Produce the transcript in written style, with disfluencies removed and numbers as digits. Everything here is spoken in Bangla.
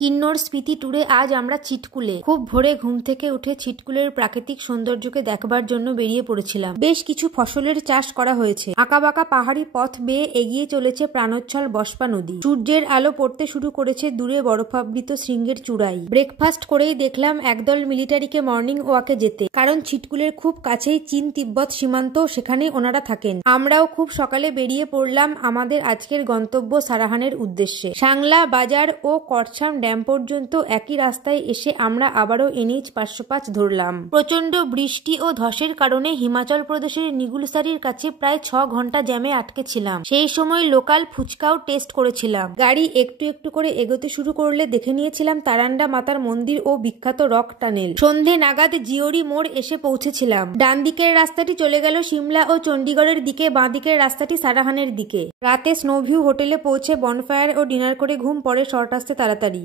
কিন্নর স্পিতি ট্যুরে আজ আমরা চিটকুলে। খুব ভোরে ঘুম থেকে উঠে চিটকুলের প্রাকৃতিক সৌন্দর্যকে দেখবার জন্য বেরিয়ে পড়েছিলাম। বেশ কিছু ফসলের চাষ করা হয়েছে। আঁকাবাঁকা পাহাড়ি পথ বেয়ে এগিয়ে চলেছে প্রাণোচ্ছল বস্পা নদী। সূর্যের আলো পড়তে শুরু করেছে দূরে বরফাবৃত শৃঙ্গের চূড়ায়। ব্রেকফাস্ট করেই দেখলাম একদল মিলিটারিকে মর্নিং ওয়াকে যেতে, কারণ চিটকুলের খুব কাছেই চীন তিব্বত সীমান্ত, সেখানে ওনারা থাকেন। আমরাও খুব সকালে বেরিয়ে পড়লাম আমাদের আজকের গন্তব্য সারাহানের উদ্দেশ্যে। সাংলা বাজার ও করছাম ড্যাম পর্যন্ত একই রাস্তায় এসে আমরা আবারও NH 505 ধরলাম। প্রচন্ড বৃষ্টি ও ধসের কারণে হিমাচল প্রদেশের নিগুলসারির কাছে প্রায় 6 ঘন্টা জ্যামে আটকে ছিলাম। সেই সময় লোকাল ফুচকাও টেস্ট করেছিলাম। গাড়ি একটু একটু করে এগোতে শুরু করলে দেখে নিয়েছিলাম তারান্ডা মাতার মন্দির ও বিখ্যাত রক টানেল। সন্ধে নাগাদ জিওরি মোড় এসে পৌঁছেছিলাম। ডান দিকের রাস্তাটি চলে গেল সিমলা ও চণ্ডীগড়ের দিকে, বাঁ দিকের রাস্তাটি সারাহানের দিকে। রাতে স্নোভিউ হোটেলে পৌঁছে বনফায়ার ও ডিনার করে ঘুম পড়ে শর্ট আসতে তাড়াতাড়ি।